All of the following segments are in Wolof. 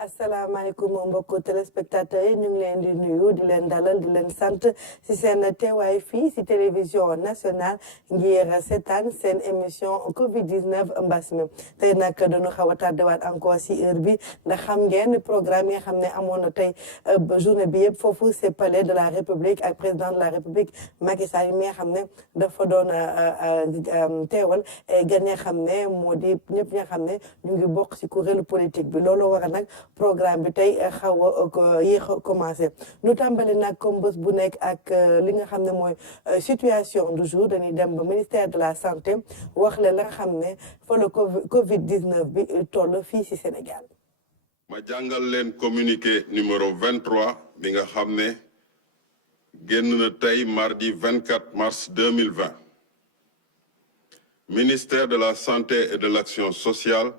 asalaamaaleykum mbokku téléspectateurs yi ñu ngi leen di nuyu di leen dalal di leen sant ci seen teewaay fii ci télévision nationale ngir seetaan seen émission Covid 19 mbas mi tey nag dañu xaw a tardéwaat encore ci heure bi ndax xam ngeen programme yi nga xam ne amoon na tey journée bi yëpp foofu c'est palais de la République ak président de la République Macky Sall mi nga xam ne dafa doon teewal gan ñi nga xam ne moo di ñëpp ñi nga xam ne ñu ngi bokk ci kuréelu politique bi loolu war a nag programme bi tey xaw a yéex a commencé ñu tàmbali nag comme bés bu nekk ak li nga xam ne mooy situation du jour dañuy dem ba ministère de la santé wax leen la nga xam ne fa la Covid 19 bi toll fii ci Sénégal. ma jàngal leen communiqué numéro 23 bi nga xam ne génn na tey mardi 24 mars 2020 ministère de la santé et de l'action sociale.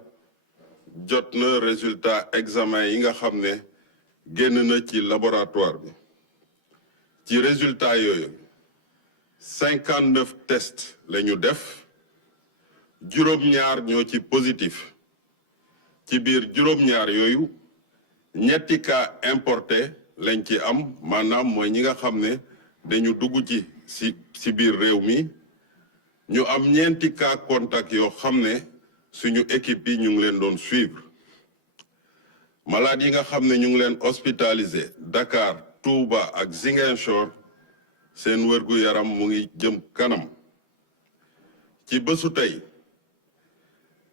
jot na résultat examen yi nga xam ne génn na ci laboratoire bi ci résultat yooyu 59 tests la ñu def juróom-ñaar ñoo ci positif ci biir juróom-ñaar yooyu ñetti cas importé lañ ci am maanaam mooy ñi nga xam ne dañu dugg ci biir réew mi ñu am ñeenti cas contact yoo xam ne suñu équipe yi ñu ngi leen doon suivre malade yi nga xam ne ñu ngi leen hospitalisé Dakar Touba ak Ziguinchor seen wërgu yaram mu ngi jëm kanam ci bésu tey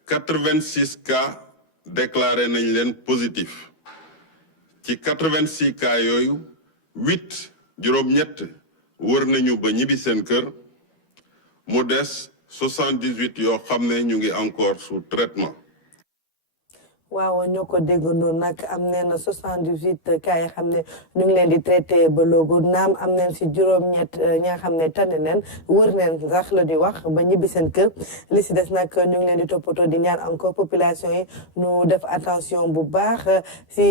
86 cas déclaré nañ leen positif ci 86 cas yooyu 8 juróom-ñett wër nañu ba ñibbi seen kër mu des 78 yoo xam ne ñu ngi encore sous traitement. waaw ñoo ko déggandoo nag am nañ 78 cas yi xam ne ñu ngi leen di traité ba loogu naam am nañ si juróom-ñett ñi nga xam ne tane neen wër neen sax la di wax ba ñibbi seen kër li si des nag ñu ngi leen di toppatoo di ñaan encore population yi ñu def attention bu baax si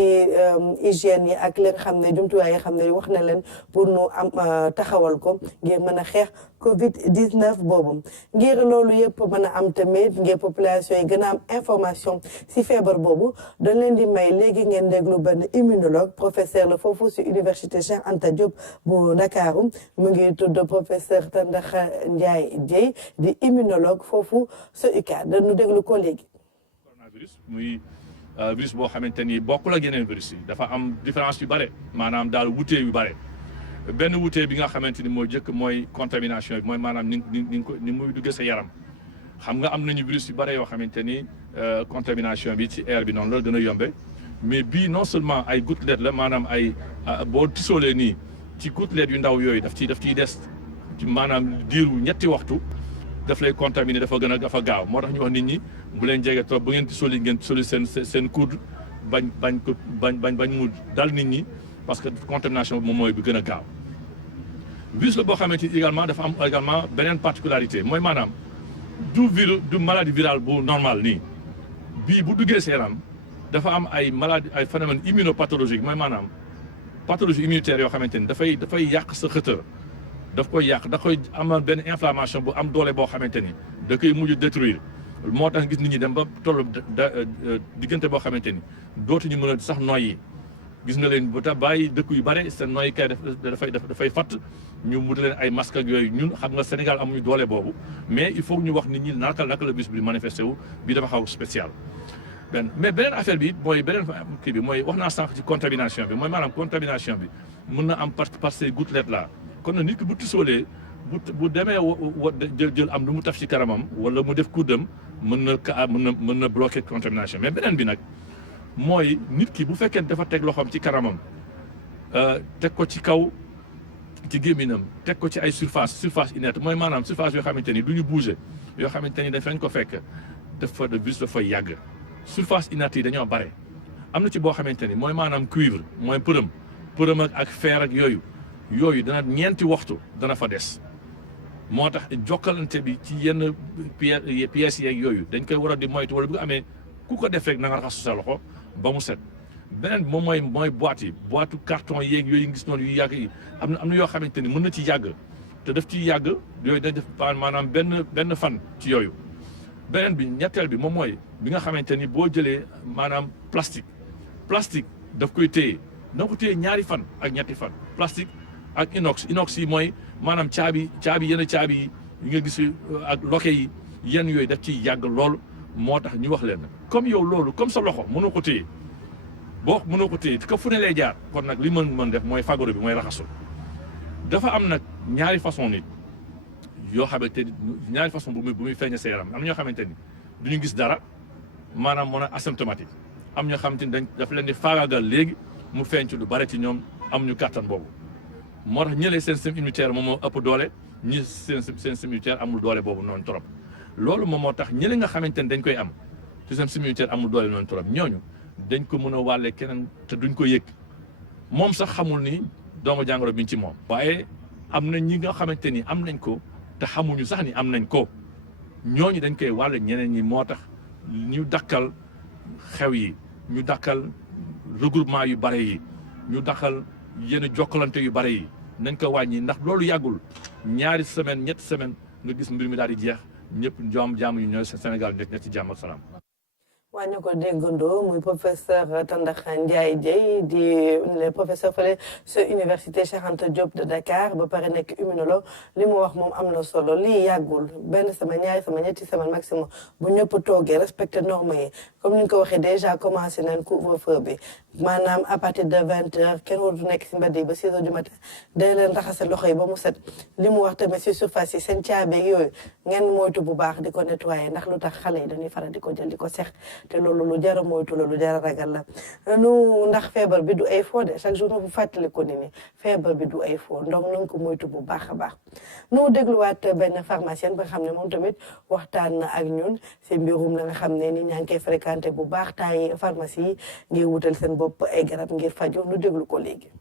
hygiène yi ak li nga xam ne jumtuwaay yi xam ne wax na leen pour ñu am taxawal ko ngir mën a xeex Covid 19 boobu ngir loolu yëpp mën a am tamit ngir population yi gën a am information si feebar boobu dañ leen di may léegi ngeen déglu benn immunologue professeur la foofu si université Cheikh Anta Diop bu Ndakaaru mu ngi tudd professeur Tandakha Ndiaye Dieye di immunologue foofu sa UCAD dañu déglu ko léegi. coronavirus muy virus boo xamante ni bokkul ak yeneen virus yi dafa am différence yu bare maanaam daal wutee yu bare. benn wutee bi nga xamante ni mooy jëkk mooy contamination bi mooy maanaam ni muy duggee sa yaram xam nga am nañu virus yu bare yoo xamante ni contamination bi ci air bi noonu la gën a yombe mais bii non seulement ay gouttelettes la maanaam ay boo tisoolee nii ci gouttelettes yu ndaw yooyu daf ciy des maanaam diiru ñetti waxtu daf lay contaminer dafa gaaw moo tax ñu wax nit ñi bu leen jege trop bu ngeen tisoli ngeen tisoli seen coude bañ mu dal nit ñi parce que contamination bi moom mooy bi gën a gaaw virus la boo xamante ni également dafa am également beneen particularité mooy maanaam du maladie virale bu normal nii bii bu duggee sa yaram dafa am ay phénomène immunopathologique mooy maanaam pathologie immunitaire yoo xamante ni dafay yàq sa xëtër daf koy yàq da koy amal benn inflammation bu am doole boo xamante ni da koy mujj détruire moo tax gis nit ñi dem ba tollu diggante boo xamante ni dootuñu mën a sax noyyi gis nga leen bu tax bàyyi dëkk yu bare seen noyyikaay dafay fatt ñu mu leen ay masque ak yooyu ñun xam nga Sénégal amuñu doole boobu mais il faut ñu wax nit ñi naka la bis bi manifesté wu bi dafa xaw spécial. mais beneen affaire bi mooy beneen kii bi mooy wax naa sànq ci contamination bi mooy maanaam contamination bi mën na am par ces gouttelettes là kon nag nit ki bu tisoolee bu demee jël am lu mu taf ci karamam wala mu def kuddam mën na bloquer contamination mais beneen bi nag. mooy nit ki bu fekkee dafa teg loxoom ci kanamam teg ko ci kaw ci gémminam teg ko ci ay surface inerte mooy maanaam surface yoo xamante ni du ñu bouger yoo xamante ni dafañ ko fekk virus dafay yàgg surface inerte yi dañoo bare am na ci boo xamante ni mooy maanaam cuivre mooy përëm ak fer ak yooyu dana ñeenti waxtu dana fa des moo tax jokkalante bi ci yenn pièces yeeg yooyu dañ koy war a di moytu wala bu amee ku ko def rek na nga raxasu sa loxo ba mu set beneen bi moom mooy boîte carton yeeg yooyu gis noonu yu yàgg yi am na yoo xamante ni mën na ci yàgg te daf ciy yàgg yooyu dañ def maanaam benn fan ci yooyu beneen bi ñetteel bi moom mooy bi nga xamante ni boo jëlee maanaam plastique daf koy téye na ko téye ñaari fan ak ñetti fan plastique ak inox yi mooy maanaam caabi yenn caabi yi nga gis ak loke yi yenn yooyu daf ciy yàgg lool moo tax ñu wax leen comme yow loolu comme sa loxo mënoo ko téye que fu ne lay jaar kon nag li mën def mooy fagaru bi mooy raxasul dafa am nag ñaari façon nit yoo xamante ni ñaari façon bu muy feeñe sa yaram am na ñoo xamante ni du ñu gis dara maanaam mën a asymptomatique am ñoo xamante ni dafa leen di faagaagal léegi mu feeñ ci lu bare ci ñoom am ñu kàttan boobu moo tax ñëlee seen système immunitaire moom moo ëpp doole ñi seen système immunitaire amul doole boobu noonu trop loolu moom moo tax ñële nga xamante ni dañ koy am système immunitaire amul doole noonu trop ñooñu dañ ko mën a wàlle keneen te duñ ko yëg moom sax xamul ni doomu jàngoro bi ci moom waaye am na ñi nga xamante ni am nañ ko te xamuñu sax ni am nañ ko ñooñu dañ koy wàlle ñeneen ñi moo tax ñu dakkal xew yi ñu dakkal regroupement yu bare yi ñu dakkal yenn jokkalante yu bare yi nañ ko wàññi ndax loolu yàggul ñaari semaine ñetti semaine nga gis mbir mi daal di jeex ñëpp jàmm ñu ñooy Sénégal nekk ci jàmm ak salaam. waa ñu ko déggandoo muy professeur Tandakha Ndiaye Dièye di professeur fële sa université Cheikh Anta Diop de Dakar ba pare nekk immunologue li mu wax moom am na solo lii yàggul benn semaine ñaari semaine ñetti semaine maximum bu ñëpp toogee respecté normes yi comme ni ñu ko waxee déjà commencé nañ couvre-feu bi maanaam à partir de 20h kenn waratu nekk si mbedd yi ba 6h du matin day leen raxase loxo yi ba mu set li mu wax tamit si surface yi seen caabeeg yooyu ngeen moytu bu baax di ko nettoyer ndax lu tax xale yi dañuy faral di ko jël di ko sex te loolu lu jar a moytu la lu jar a ragal la nu ndax feebar bi du ay fo de chaque jour bu fàttali ko ni feebar bi du ay fo donc nañ ko moytu bu baax a baax nu dégluwaat benn pharmacienne ba nga xam ne moom tamit waxtaan na ak ñun si mbirum la nga xam ne ni ñaa ngi koy fréquenté bu baax temps yi pharmacie yi ngir wutal seen bopp ay garab ngir faju nu déglu ko léegi.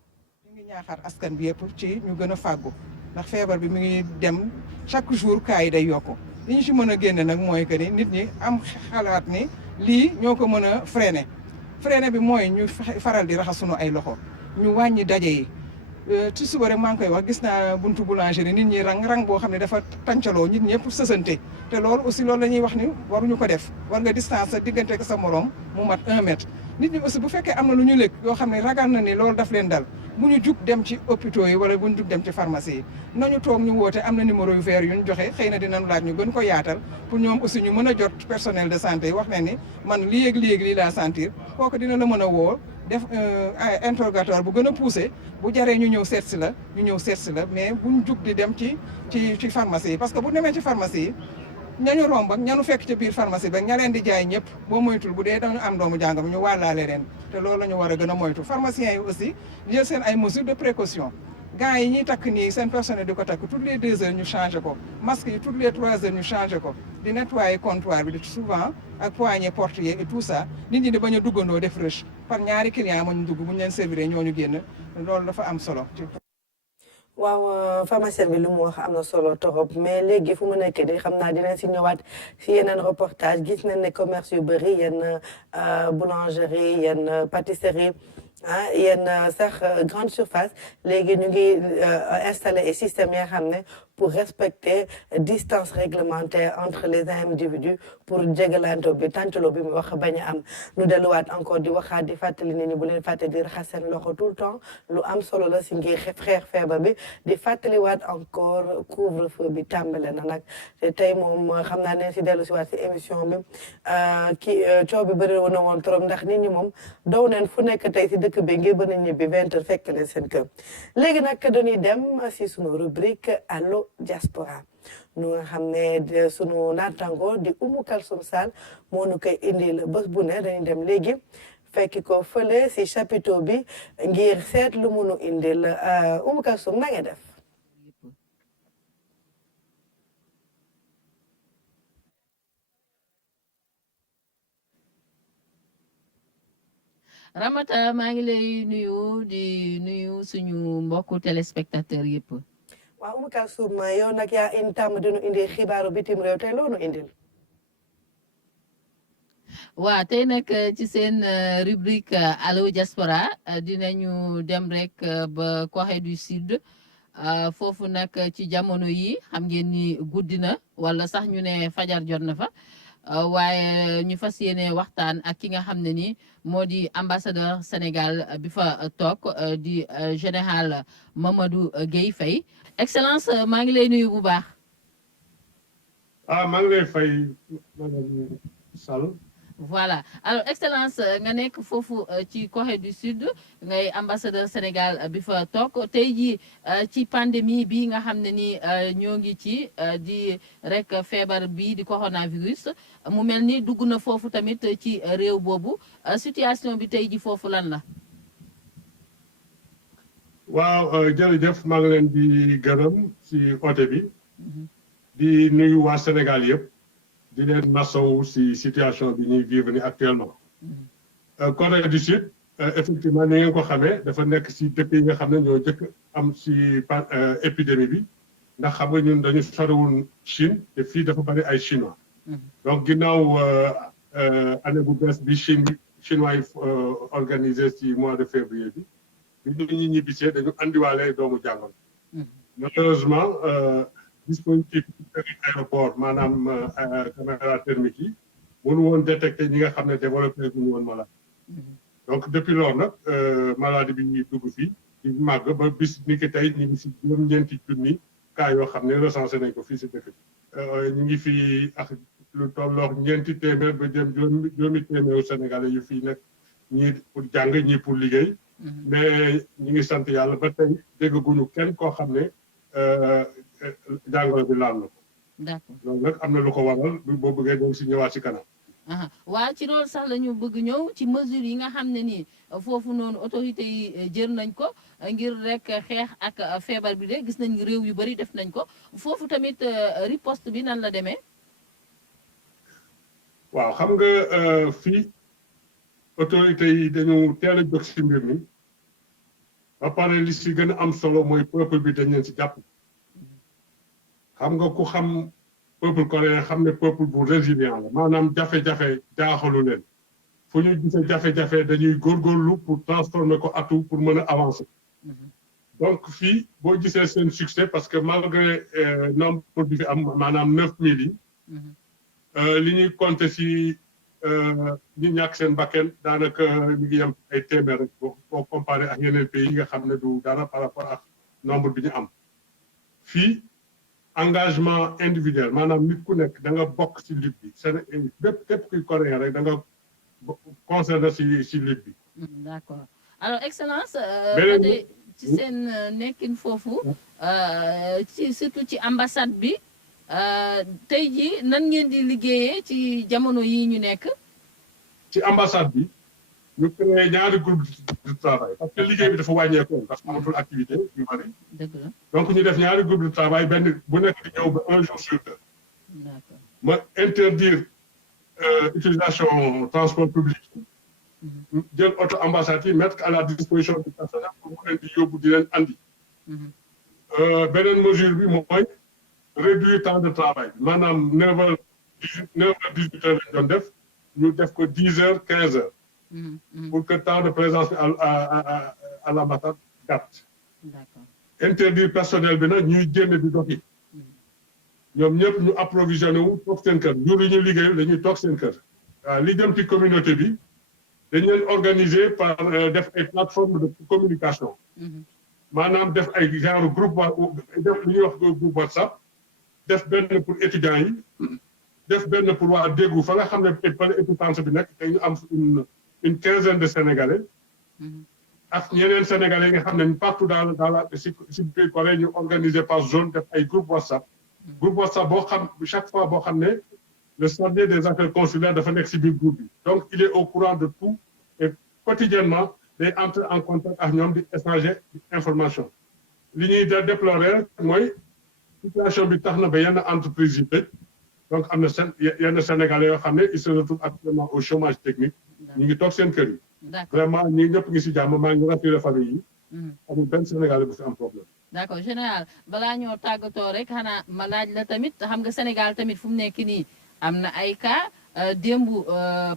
ñu ngi ñaaxaar askan bi yëpp ci ñu gën a fàggu ndax feebar bi mi ngi dem chaque jour cas yi day yokku li ñu si mën a génne nag mooy que ni nit ñi am xalaat ni lii ñoo ko mën a freiner bi mooy ñu faral di raxas sunu ay loxo ñu wàññi daje yi ci suba rek maa ngi koy wax gis naa buntu boulangerie nit ñi rang boo xam ne dafa tàncaloo nit ñëpp sësante te loolu aussi loolu la ñuy wax ni waruñu ko def war nga distance sa diggante ak sa morom mu mat 1 mètre nit ñi aussi bu fekkee am na lu ñu lekk yoo xam ne ragal na ni loolu daf leen dal bu ñu jug dem ci hôpitaux yi wala bu ñu jug dem ci pharmacie yi nañu toog ñu woote am na numéro yu vert yu ñu joxe xëy na dinañu laaj ñu gën ko yaatal pour ñoom aussi ñu mën a jot personnel de santé yi wax leen ni man lii ak lii laa sentir kooku dina la mën a woo def interrogatoire bu gën a poussé bu jaree ñu ñëw seet si la mais buñ jug di dem ci pharmacie yi parce que bu demee ci pharmacie yi ñañu romb ak ñanu fekk ci biir pharmacie ba ña leen di jaay ñëpp boo moytul bu dee dañu am doomu jàngam ñu wàllaale leen te loolu la ñu war a gën a moytu pharmaciens yi aussi jël seen ay mesures de précaution gants yi ñuy takk nii seen personnel di ko takk toutes les 2 heures ñu changé ko masque yi toutes les 3 heures ñu changé ko di nettoyer comptoir bi souvent ak poignée porte yi et tout ça nit ñi di bañ a duggandoo def rush par ñaari client ma ñu dugg bu ñu leen servir ñooñu génn loolu dafa am solo. waaw pharmacien bi lu mu wax am na solo torop mais léegi fu mu nekk di xam naa dinañ si ñëwaat si yeneen reportage gis nañ ne commerce yu bëri yenn boulangerie yenn pâtisserie yenn sax grande surface léegi ñu ngi installé ay systèmes yoo xam ne pour respecter distance réglementaire entre les individus pour jégalanto bi tàncaloo bi mu wax bañ a am nu delluwaat encore di waxaat di fàttali nit ñi bu leen fàtte di raxas seen loxo tout le temps lu am solo la si ngir xeex feebar bi di fàttaliwaat encore couvre-feu bi tàmbale na nag te tey moom xam naa ne si dellu si waat si émission bi coow bi bëri woon na woon trop ndax nit ñi moom daw neen fu nekk tey si dëkk bi ngir ba nit ñi bi 20h fekk leen seen kër léegi nag dañuy dem si sunu rubrique allo diaspora nu nga xam ne sunu naataango di Oumou Kalsoum Sall moo nu koy indil bés bu ne dañuy dem léegi fekki ko fële si chapiteau bi ngir seet lu munu indil Oumou Kalsoum na nga def. Ramata maa ngi lay nuyu di nuyu suñu mbokku téléspectateur yëpp. waaw Oumou Kalsoum yow nag yaa in tàmm dinu indi xibaaru bitim réew tey loonu indil. waa tey nag ci seen rubrique allo diaspora dinañu dem rek ba Corée du Sud foofu nag ci jamono yi xam ngeen ni guddi na wala sax ñu ne fajar jot na fa waaye ñu fas yéene waxtaan ak ki nga xam ne ni moo di ambassadeur Sénégal bi fa toog di général Mamadou Guèye Faye excellence maa ngi lay nuyu bu baax. maa ngi lay fay madame Sall. Voilà alors excellence nga nekk foofu ci Corée du Sud ngay ambassadeur Sénégal bi fa toog tey jii ci pandémie bi nga xam ne ni ñoo ngi ci di rek feebar bi di coronavirus mu mel ni dugg na foofu tamit ci réew boobu situation bi tey ji foofu lan la. waaw jërëjëf maa ngi leen di gërëm ci oote bi di nuyu waa Sénégal yëpp. di leen masawu si situation bi ñuy vivre ni actuellement. Corée du Sud effectivement ni ngeen ko xamee dafa nekk si dëkk yi nga xam ne ñoo jëkk am si épidémie bi ndax xam nga ñun dañu soriwul Chine te fii dafa bari ay chinois. donc ginnaaw année bu bees bi chinois yi organisé si mois de février bi bi ñu ñibbisee dañu andiwaale doomu jàngoro. malheureusement dispositif aéroport maanaam caméra thermique yi mënu woon détecté ñi nga xam ne développé guñu woon maladie. donc depuis loolu nag maladie bi ñuy dugg fii di màgg ba bis ni ki tey ñu ngi si juróom-ñeenti junni cas yoo xam ne recensé nañ ko fii si dëkk bi. ñu ngi fii ak lu tolloog ñeenti téeméer ba jëm juróomi téeméeru Sénégalais yu fii nekk ñii pour jàng ñii pour liggéey. mais ñu ngi sant yàlla ba tey déggaguñu kenn koo xam ne jàngoro bi laal na ko. d'accord loolu nag am na lu ko waral boo bëggee doon si ñëwaat si kanam. waaw ci loolu sax la ñu bëgg ñëw ci mesures yi nga xam ne nii foofu noonu autorités yi jël nañ ko ngir rek xeex ak feebar bi de gis nañ réew yu bari def nañ ko foofu tamit riposte bi nan la demee. waaw xam nga fii autorités yi dañu teel a jóg si mbir mi ba pare li si gën a am solo mooy peuple bi dañ leen si jàpp. xam nga ku xam peuple coréen xam ne peuple bu résilient la maanaam jafe-jafe jaaxalu leen fu ñu gisee jafe-jafe dañuy góorgóorlu pour transformer ko atout pour mën a avancer. donc fii boo gisee seen succès parce que malgré nombre bi fi am maanaam 9000 yi. li ñuy compter si ñi ñàkk seen bakken daanaka ñu ngi yem ay téeméer rek boo comparé ak yeneen pays yi nga xam ne du dara par rapport ak nombre bi ñu am fii. engagement individuel maanaam nit ku nekk da nga bokk ci lutte bi seen bépp képp kuy coréen rek da nga concerné ci lutte bi. d'accord alors excellence. beneen ci seen nekkin foofu ci surtout ci ambassade bi tey jii nan ngeen di liggéeyee ci jamono yi ñu nekk. ci ambassade bi ñu créé ñaari groupe de travail parce que liggéey bi dafa wàññeeku parce que amatul activité yu bari. dëgg la donc ñu def ñaari groupe de travail benn bu nekk di ñëw ba 1 jour sur 2. d'accord ma interdire utilisation transport public. jël auto ambassade yi mettre à la disposition du personnel pour mu leen di yóbbu di leen andi. beneen mesure bi mooy réduire temps de travail maanaam 9h 18h lañ doon def ñu def ko 10h 15h. pour que temps de présence bi à l'ambassade gàtt. interdire personnel bi nag ñuy génn di doxi ñoom ñëpp ñu approvisionné wu toog seen kër ñu li ñu liggéey dañuy toog seen kër. waaw li dem ci communauté bi dañ leen organiser par def ay plateforme de communication. maanaam def ay genre groupe def li ñuy wax groupe WhatsApp def benn pour étudiants yi def benn pour waa déggu fa nga xam ne par étudiante bi nekk te ñu am une quinzaine de Sénégalais. ak ñeneen Sénégalais yi nga xam ne partout dans la si biir Corée ñu organiser par zone def ay groupe WhatsApp. groupe WhatsApp boo xam chaque fois boo xam ne le chargé des affaires consulaires dafa nekk si biir groupe bi. donc il est au courant de tout et quotidiennement day entrer en contact ak ñoom di échanger information. li ñuy déplorer mooy situation bi tax na ba yenn entreprise yi tëj donc am na yenn Sénégalais yoo xam ne ils se retrouvent actuellement au chômage technique. ñu ngi toog seen kër yi. vraiment ñi ñëpp ngi si jàmm maa ngi rassuré famille yi. amul benn Sénégalais bu fi am problème. d'accord général balaa ñoo tàggatoo rek xanaa ma laaj la tamit xam nga Sénégal tamit fu mu nekk nii am na ay cas démb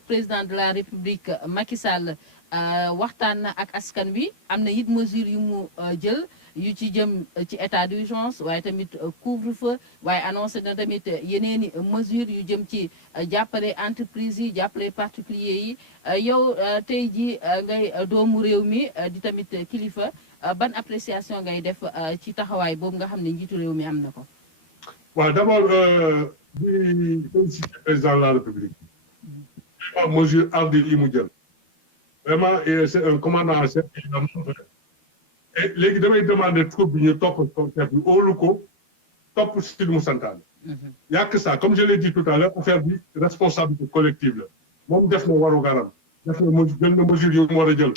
président de la République Macky Sall waxtaan na ak askan wi am na it mesure yu mu jël yu ci jëm ci état d'urgence waaye tamit couvre-feu waaye annoncé na tamit yeneeni mesures yu jëm ci jàppale entreprise yi jàppale particulier yi yow tey ji ngay doomu réew mi di tamit kilifa ban appréciation ngay def ci taxawaay boobu nga xam ne njiitu réew mi am na ko. waaw d'abord di féliciter président de la République. vraiment mesure hardie yi mu jël. vraiment c'est un commandant en chef qui l'a montré. et léegi damay demander troupe bi ñu topp chef bi óolu ko topp si mu santaane. y a que ça comme je l'ai dit tout à l'heure affaire bi responsabilité collective la moom def na waru garam def na jël na mesure yu mu war a jël.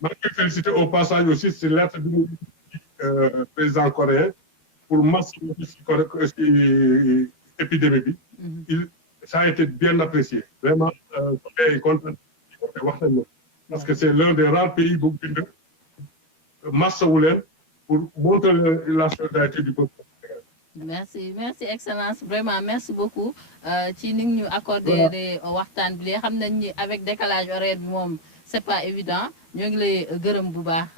maa ngi koy féliciter au passage aussi si lettre bi mu président coréen pour masse si épidémie bi. ça a été bien apprécié vraiment content wax nañ parce que c'est l'un des rares pays bu bind massawu leen pour montrer la solidarité du peuple. merci excellence vraiment merci beaucoup ci ni ñu accordé waxtaan bi xam nañ ni avec décalage horaire bi moom c'est pas évident ñoo ngi lay gërëm bu baax.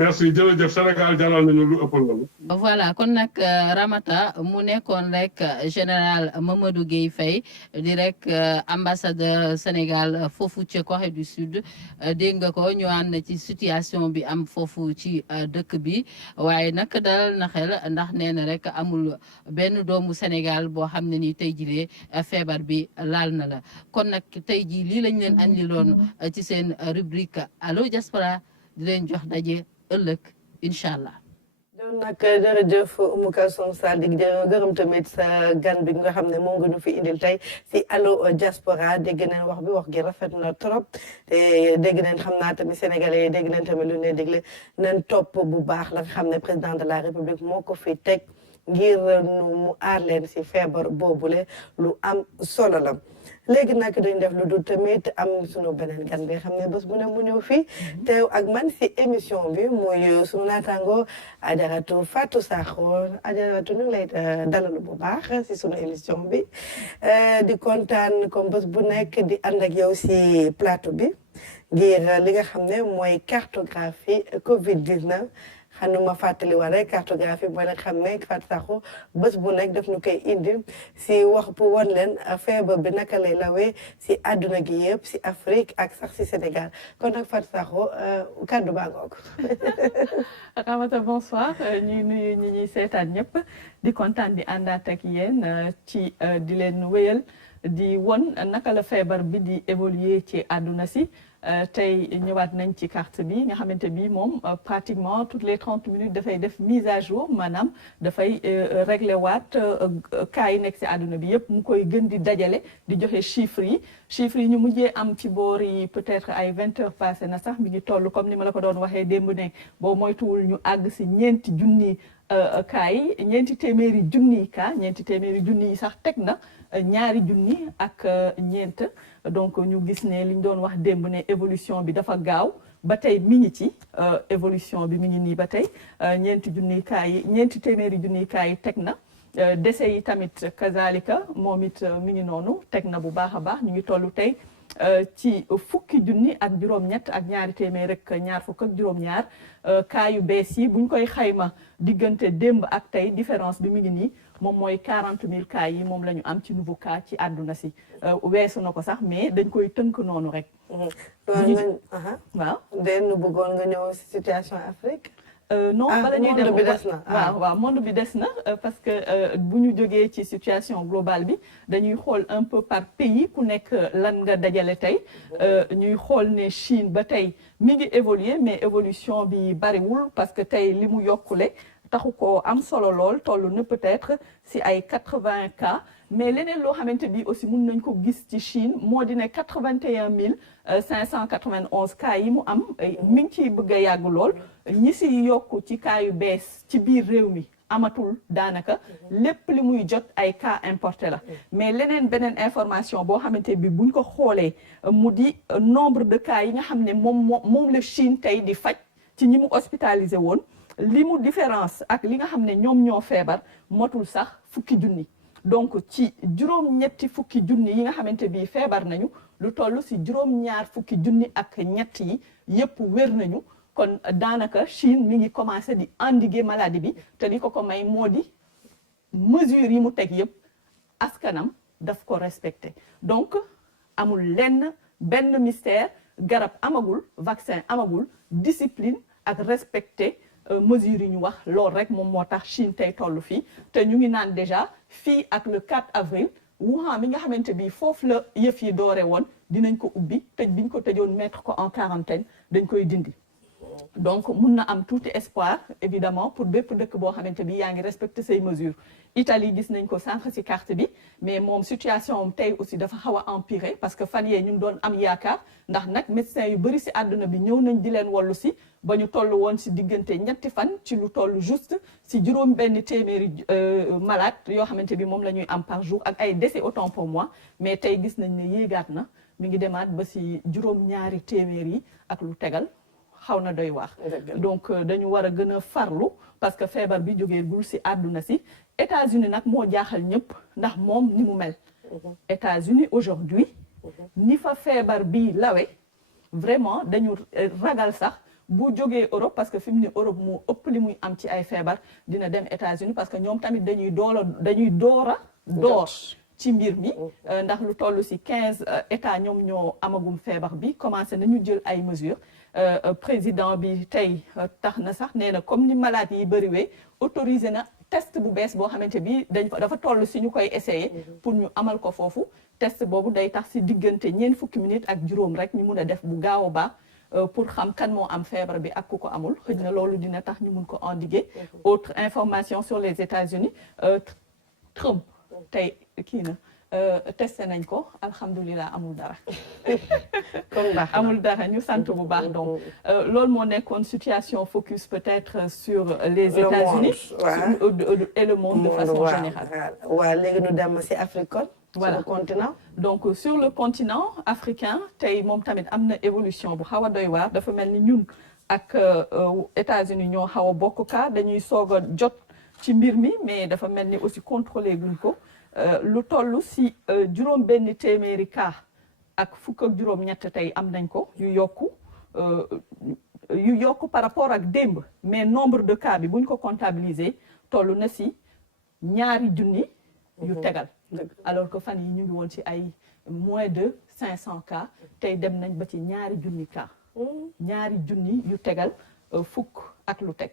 merci jërëjëf Sénégal jaral nañu lu ëpp loolu. voilà kon nag Ramata mu nekkoon rek général Mamadou Gueye Faye di rek ambassadeur Sénégal foofu ci Corée du Sud dégg nga ko ñu ànd ci situation bi am foofu ci dëkk bi waaye nag dalal na xel ndax nee na rek amul benn doomu Sénégal boo xam ne ni tey jilee feebar bi laal na la kon nag tey jii lii lañ leen andiloon ci seen rubrique Allo Diaspora di leen jox daje ëllëg incha allah. doon nag jërëjëf Oumou Kalsoum Sall di gërëm tamit sa gan bi nga xam ne moo ngi nu fi indil tey si Allo Diaspora dégg nañ wax gi rafet na trop te dégg nañ xam naa tamit sénégalais yi dégg nañ tamit lu ne dégle nañ topp bu baax la nga xam ne président de la république moo ko fi teg ngir mu aar leen si feebar boobule lu am solo la. léegi nag dañ def lu dul tamit am sunu beneen gan bi xam ne bés bu ne mu ñëw fii teew ak man si émission bi muy sunu naataango Ajaratu Fatou Sakho Ajaratu ñu ngi lay dalal bu baax si sunu émission bi di kontaan comme bés bu nekk di ànd ak yow si plateau bi ngir li nga xam ne mooy cartographie Covid-19 xanuma fàttali war rek cartographie boo leen xam ne Fatou Sakho bés bu nekk daf ñu koy indi si wax pour wan leen feebar bi naka lay lawee si àdduna gi yëpp si Afrique ak sax si Sénégal kon nag Fatou Sakho kàddu baa ngoog. Ramata bonsoir ñuy nuyu ñi ñuy seetaan ñëpp di kontaan di àndaat ak yéen ci di leen wéyal di won naka la feebar bi di évoluer ci àdduna si. tey ñëwaat nañ ci carte bi nga xamante bi moom pratiquement toutes les 30 minutes dafay def mise à jour maanaam dafay régler waat cas yi nekk ci àdduna bi yëpp mu koy gën di dajale di joxe chiffres yi ñu mujjee am ci boor yi peut-être ay 20 heures passé na sax mi ngi toll comme ni ma la ko doon waxee démb ne boo moytuwul ñu àgg ci ñeenti junni cas yi ñeenti téeméeri junni cas ñeenti téeméeri junni yi sax teg na ñaari junni ak ñeent donc ñu gis ne li ñu doon wax démb ne évolution bi dafa gaaw ba tey mi ngi ci évolution bi mi ngi nii ba tey ñeenti junni cas yi ñeenti téeméeri junni cas yi teg na décès yi tamit kazalika moom it mi ngi noonu teg na bu baax a baax ñu ngi tollu tey ci fukki junni ak juróom-ñett ak ñaari téeméer rek ñaar fukk ak juróom-ñaar cas yu bees yi buñ koy xayma diggante démb ak tey différence bi mi ngi nii moom mooy 40 000 cas yi moom la ñu am ci nouveau cas ci àdduna si weesu na ko sax mais dañ koy tënk noonu rek. waaw. den bëggoon nga ñëw si situation Afrique. non bala ñuy dem monde bi des na waaw monde bi des na parce que bu ñu jógee ci situation globale bi dañuy xool un peu par pays ku nekk lan nga dajale tey ñuy xool ne Chine ba tey mi ngi évoluer mais évolution bi bariwul parce que tey li mu yokkule taxu ko am solo lool toll na peut-être si ay 80 cas mais leneen loo xamante bi aussi mun nañ ko gis ci Chine moo di ne 81 591 cas yi mu am mi ngi ciy bëgg a yàgg lool ñi si yokku ci cas yu bees ci biir réew mi amatul daanaka lépp li muy jot ay cas importé la mais beneen information boo xamante bi buñ ko xoolee mu di nombre de cas yi nga xam ne moom la Chine tey di faj ci ñi mu hospitalisé woon li mu différence ak li nga xam ne ñoom ñoo feebar motul sax fukki junni donc ci juróom-ñetti fukki junni yi nga xamante bi feebar nañu lu toll si juróom-ñaar fukki junni ak ñett yi yépp wér nañu kon daanaka Chine mi ngi commencé di endiguer maladie bi te li ko may moo di mesures yi mu teg yëpp askanam daf ko respecté donc amul benn mystère garab amagul vaccin amagul discipline ak respecté mesures yi ñu wax loolu rek moom moo tax Chine tey toll fii te ñu ngi naan déjà fii ak le 4 avril Wuhan mi nga xamante bi foofu la yëf yi doore woon dinañ ko ubbi tëj biñ ko tëjoon mettre ko en quarantaine dañ koy dindi donc mun na am tuuti espoir évidemment pour bépp dëkk boo xamante bi yaa ngi respecté ces mesures Italie gis nañ ko sànq ci carte bi mais moom situation am tey aussi dafa xaw a empirer parce que fan yee ñu ngi doon am yaakaar ndax nag médecins yu bëri ci àdduna bi ñëw nañ di leen wollu ci ba ñu toll woon ci diggante ñetti fan ci lu toll juste ci juróom benn téeméeri malade yoo xamante bi moom la ñuy am par jour ak ay décès autant pour moi mais tey gis nañ ne yéegaat na mi ngi demaat ba ci juróom ñaari téeméer yi ak lu tegal xaw na doy waar donc dañu war a gën a farlu parce que feebar bi jógeegul ci àdduna ci États-Unis nag moo jaaxal ñëpp ndax moom ni mu mel États-Unis aujourd'hui ni fa feebar bi lawe vraiment dañu ragal sax bu jógee Europe parce que fi mu ne Europe moo ëpp li muy am ci ay feebar dina dem États-Unis parce que ñoom tamit dañuy door ci mbir mi ndax lu toll ci 15 états ñoom ñoo amagum feebar bi commencé nañu jël ay mesures président bi tey tax na sax nee na comme ni malade yi bëriwee autorisé na test bu bees boo xamante bi dafa toll ci ñu koy essayer pour ñu amal ko foofu test boobu day tax ci diggante ñeent fukki minutes ak juróom rek ñu mun a def bu gaaw a baax pour xam kan moo am feebar bi ak ku ko amul xëy na loolu dina tax ñu mun ko endiguer autre information sur les États-Unis Trump tey kii na testé nañ ko alhamdulilah amul dara amul dara ñu sant bu baax donc loolu moo nekkoon situation focus peut-être sur les États-Unis et le monde de façon générale waaw léegi ñu dem ci Afrique kon voilà sur le continent donc sur le continent africain tey moom tamit am na évolution bu xaw a doy waar dafa mel ni ñun ak États-Unis ñoo xaw a bokk cas dañuy soog a jot ci mbir mi mais dafa mel ni aussi contrôlé guñ ko lu toll ci juróom benn téeméeri cas ak fukk ak juróom ñett tey am nañ ko yu yokku par rapport ak démb mais nombre de cas bi buñ ko comptabiliser toll na ci ñaari junni yu tegal alors que fan yi ñu ngi woon ci ay moins de 500 cas tey dem nañ ba ci ñaari junni cas ñaari junni yu tegal fukk ak lu teg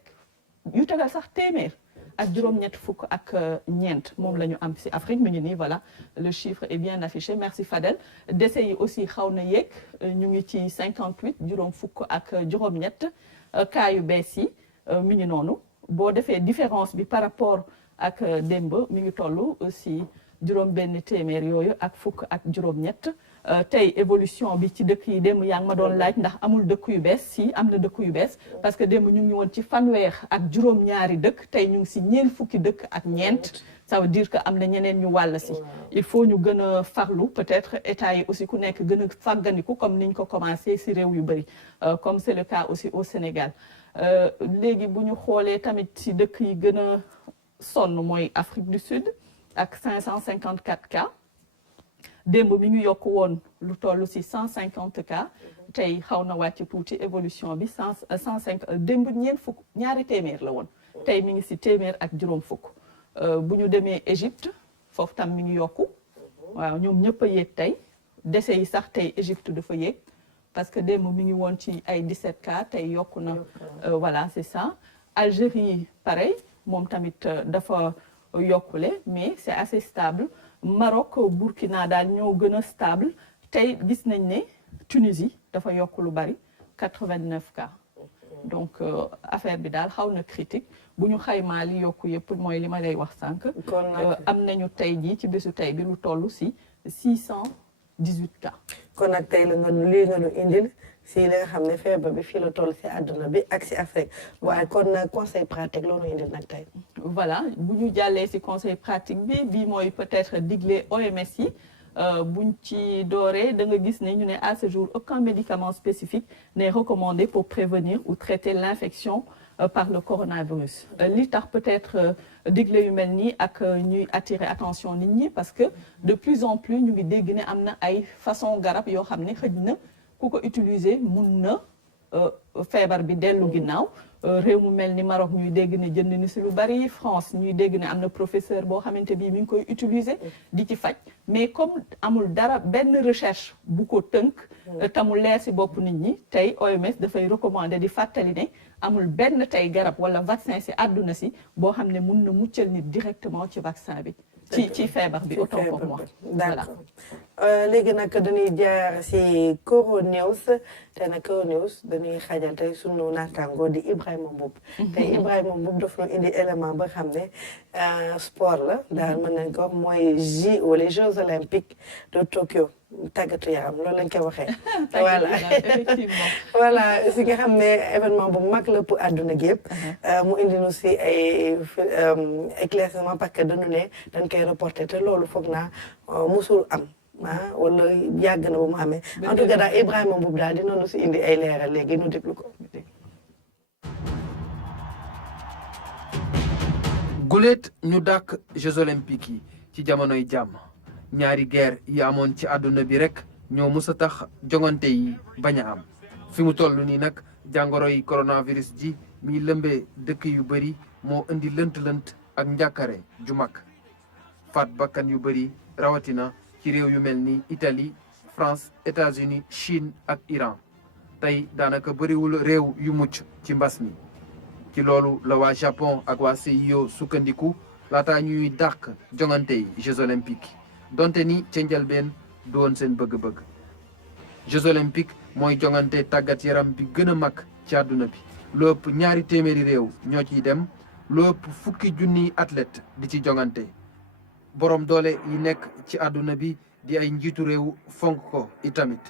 yu tegal sax téeméer ak juróom-ñett fukk ak ñeent moom la ñu am ci Afrique mi ngi nii voilà le chiffre est bien affiché merci Fadel décès yi aussi xaw na yéeg ñu ngi ci 58 juróom fukk ak juróom-ñett cas yu bees yi mi ngi noonu boo defee différence bi par rapport ak démb mi ngi toll ci juróom benn téeméer yooyu ak fukk ak juróom-ñett tey évolution bi ci dëkk yi démb yaa ngi ma doon laaj ndax amul dëkk yu bees si am na dëkk yu bees parce que démb ñu ngi woon ci fanweer ak juróom-ñaari dëkk tey ñu ngi ci ñeent fukki dëkk ak ñeent ça veut dire que am na ñeneen ñu wàll ci il faut ñu gën a farlu peut-être état yi aussi ku nekk gën a fàgganiku comme niñ ko commencé ci réew yu bëri comme c'est le cas aussi au Sénégal léegi bu ñu xoolee tamit ci dëkk yi gën a sonn mooy Afrique du Sud ak 554 cas démb mi ngi yokk woon lu toll ci 150 cas tey xaw na wàcc tuuti évolution bi 105 démb ñeent fukk ñaari téeméer la woon tey mi ngi ci téeméer ak juróom fukk bu ñu demee Égypte foofu tam mi ngi yokku waaw ñoom ñëpp a yéeg tey décès yi sax tey Égypte dafa yéeg parce que démb mi ngi woon ci ay 17 cas tey yokku na voilà c'est ça Algérie pareil moom tamit dafa yokkule mais c'est assez stable Maroc Burkina daal ñoo gën a stable tey gis nañ ne Tunisie dafa yokk lu bari 89 cas donc affaire bi daal xaw na critique bu ñu xaymaa li yokku yëpp mooy li ma lay wax sànq am nañu tey jii ci bésu tey bi lu toll ci 618 cas kon nag tey la nga lii nga nu indil si li nga xam ne feebar bi fii la toll si àdduna bi ak si Afrique waaye kon conseil pratique loolu indil nag tey voilà bu ñu jàllee si conseil pratique bi mooy peut-être digle OMS yi buñ ci dooree da nga gis ne ñu ne à ce jour aucun médicament spécifique n'est recommandé pour prévenir ou traiter l'infection par le coronavirus li tax peut-être digle yu mel nii ak ñuy attirer attention nit ñi parce que de plus en plus ñu ngi dégg ne am na ay façon garab yoo xam ne xëj na ku ko utiliser mun na feebar bi dellu ginnaaw réew mu mel ni Maroc ñuy dégg ne jënd ni si lu bari France ñuy dégg ne am na professeur boo xamante bi mi ngi koy utiliser di ci faj mais comme amul dara benn recherche bu ko tënk tamul leer si bopp nit ñi tey OMS dafay recommander di fàttali ne amul benn tey garab wala vaccin si àdduna si boo xam ne mun na muccal nit directement ci vaccin bi ci feebar bi autant pour moi d'accord léegi nag dañuy jaar si Coro News te nag Coro News dañuy xajal tey sunu naataango di Ibrahima Mboup tey Ibrahima Mboup daf ñu indi élément ba xam ne sport la daal mën nañ ko wax mooy les Jeux olympiques de Tokyo tàggatu yaram loolu lañ koy waxee voilà voilà si nga xam ne événement bu mag la pour àdduna gi yëpp mu indi nu si ay éclaircissement parce que dañu ne dañ koy reporté te loolu foog naa musul am wala yàgg na bu mu amee en tout cas daal Ibrahima Mboup daal dina nu si indi ay leeral léegi nu déglu ko guléet ñu dàkk Jeux olympiques yi ci jamonoy jàmm ñaari guerre yi amoon ci àdduna bi rek ñoo mës a tax jongante yi bañ a am fi mu toll nii nag jàngoro yi coronavirus ji mi lëmbee dëkk yu bëri moo indi lënt-lënt ak njàkkare ju mag faat bakkan yu bëri rawatina ci réew yu mel ni Italie France États-Unis Chine ak Iran tey daanaka bëriwul réew yu mucc ci mbas mi ci loolu la waa Japon ak waa CIO sukkandiku laata ñuy dàq jongante yi Jeux olympiques donte ni ca njëlbeen du woon seen bëgg-bëgg Jeux olympiques mooy jongante tàggat yaram bi gën a mag ci àdduna bi lu ëpp 200 réew ñoo ciy dem lu ëpp 10,000 athlète di ci jongante borom doole yi nekk ci àdduna bi di ay njiitu réew fonk ko itamit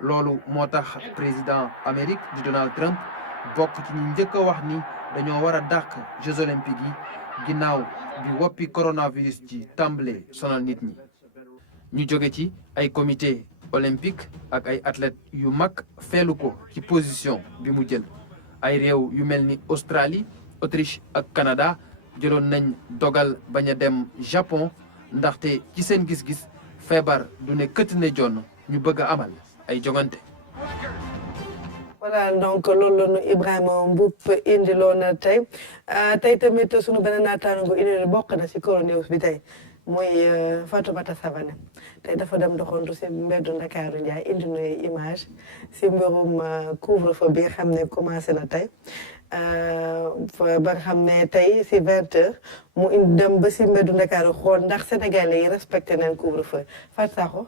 loolu moo tax président Amérique di Donald Trump bokk ci ñu njëkk a wax ni dañoo war a dàq Jeux olympiques yi ginnaaw bi woppi coronavirus ji tàmbalee sonal nit ñi ñu jóge ci ay comité olympique ak ay athlètes yu mag feelu ko ci position bi mu jël ay réew yu mel ni Australie Autriche ak Canada jëloon nañ dogal bañ a dem Japon ndaxte ci seen gis-gis feebar du ne këtt ne jonn ñu bëgg a amal ay jongante voilà donc loolu la ñu Ibrahima Mboup indi loon tey tey tamit sunu beneen naataango indi bokk na si Coro News bi tey mooy Fatoumata Savané tey dafa dem doxantu si mbeddu Ndakaaru Njaay indi nuy image si mbirum couvre-feu bi nga xam ne commencé na tey ba nga xam ne tey si 20h mu indi dem ba si mbeddu Ndakaaru xool ndax sénégalais yi respecté nañ couvre-feu Fatou Sakho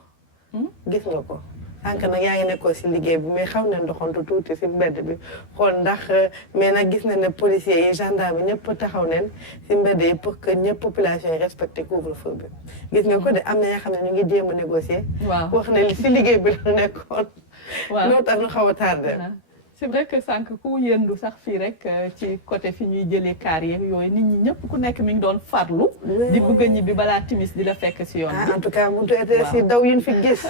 gis nga ko sànq nag yaa ngi nekkoon si liggéey bi mais xaw nañ doxantu tuuti si mbedd bi xool ndax mais nag gis nañ ne policiers yi gendarme yi ñëpp taxaw nañ si mbedd yi pour que ñëpp population yi respecté couvre-feu bi gis nga ko de am na ñoo xam ne ñu ngi jéem a négocier. waaw wax ne si liggéey bi la nekkoon. waaw loolu tax ñu xaw a tardé. c'est vrai que sànq ku yëndu sax fii rek ci côté fi ñuy jëlee kaar yeeg yooyu nit ñi ñëpp ku nekk mi ngi doon farlu. di bëgg a ñibbi balaa timis di la fekk si yoon bi. En tout cas mu tuddee si daw yi ñu fi gis.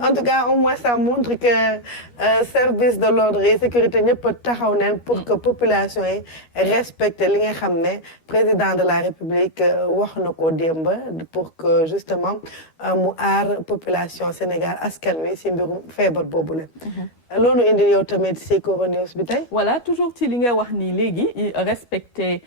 En tout cas au moins ça montre que service de l'ordre et sécurité ñëpp taxaw nañ pour que population yi respecte li nga xam ne président de la République wax na ko démb pour que justement mu aar population Sénégal askan wi si mbirum feebar boobu la. loolu indi yow tamit si Coro News bi tey. voilà toujours ci li nga wax nii léegi respecter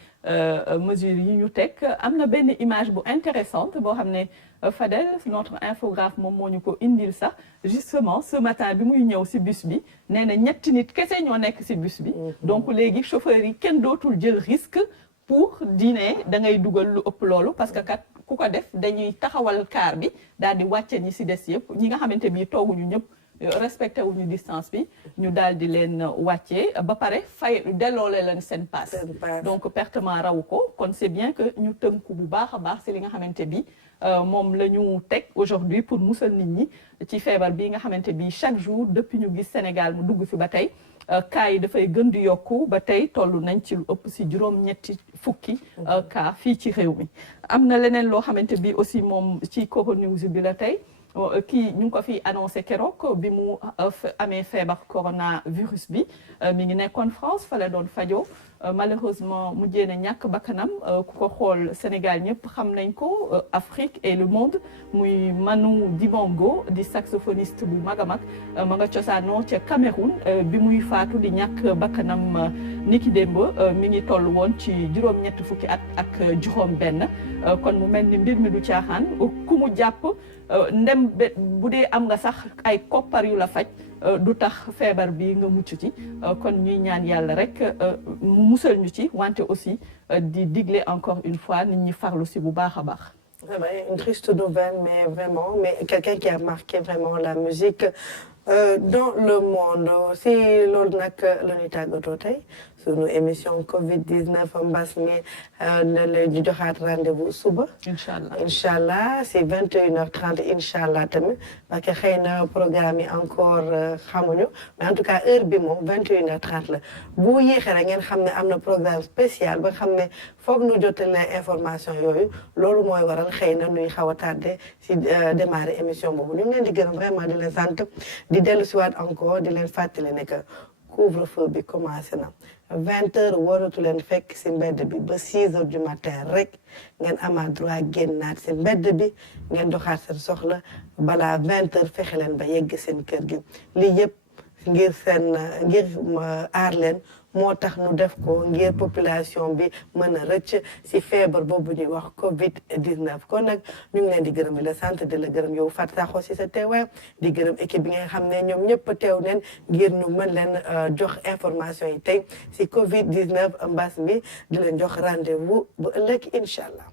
mesures yi ñu teg am na benn image bu intéressante boo xam ne Fadel notre infographe moom moo ñu ko indil sax justement ce matin bi muy ñëw si bus bi nee na 7 nit kese ñoo nekk si bus bi. donc léegi chauffeurs yi kenn dootul jël risque pour dîner da ngay dugal lu ëpp loolu parce que kat ku ko def dañuy taxawal car bi daal di wàcce ñi si des yëpp ñi nga xamante bi tooguñu ñëpp. respecté wuñu distance bi ñu daal di leen wàccee ba pare fay delloole leen seen passe donc pertement raw ko kon c'est bien que ñu tënku bu baax a baax si li nga xamante bi moom la ñu teg aujourd'hui pour musal nit ñi ci feebar bi nga xamante bi chaque jour depuis ñu gis Sénégal mu dugg fi ba tey cas yi dafay gën di yokku ba tey toll nañ ci lu ëpp si juróom-ñetti fukki cas fii ci réew mi am na leneen loo xamante bi aussi moom ci Coro News bi la tey kii ñu ngi ko fi annoncé keroog bi mu amee feebar coronavirus bi mi ngi nekkoon France fa la doon fajoo malheureusement mujjee na ñàkk bakkanam ku ko xool Sénégal ñëpp xam nañ ko Afrique et le monde muy Manu Dibango di saxophoniste bu mag a mag ma nga cosaanoo ca Cameroun bi muy faatu di ñàkk bakkanam niki démb mi ngi toll woon ci juróom-ñett fukki at ak juróom-benn kon mu mel ni mbir mi du caaxaan ku mu jàpp ndem bu dee am nga sax ay koppar yu la faj du tax feebar bi nga mucc ci kon ñuy ñaan yàlla rek mu musal ñu ci wante aussi di digle encore une fois nit ñi farlu si bu baax a baax. Une triste nouvelle, mais quelqu'un qui a marqué vraiment la musique dans le monde. Si loolu nag la ñuy tàggatoo tey sunu émission Covid-19 mbas mi na leen di joxaat rendez-vous suba. incha allah si 21h30 incha allah tamit parce que xëy na programme yi encore xamuñu mais en tout cas heure bi moom 21h30 la bu yéexee rek ngeen xam ne am na programme spécial ba xam ne foog nu jotale information yooyu loolu mooy waral xëy na nuy xaw a tardé si démarrer émission boobu ñu ngi leen di gërëm vraiment di leen sant di dellu siwaat encore di leen fàttali ne que couvre-feu bi commencé na 20h waratu leen fekk si mbedd bi ba 6h du matin rek ngeen amaat droit génnaat si mbedd bi ngeen doxaat seen soxla balaa 20h fexe leen ba yegg seen kër gi lii yëpp ngir aar leen moo tax nu def ko ngir population bi mën a rëcc si feebar boobu ñuy wax Covid-19 kon nag ñu ngi leen di gërëm di la sant di la gërëm yow Fatou Sakho si sa teewaay di gërëm équipe bi nga xam ne ñoom ñëpp teew neen ngir ñu mën leen jox information yi tey si Covid-19 mbas bi di leen jox rendez-vous bu ëllëg incha allah.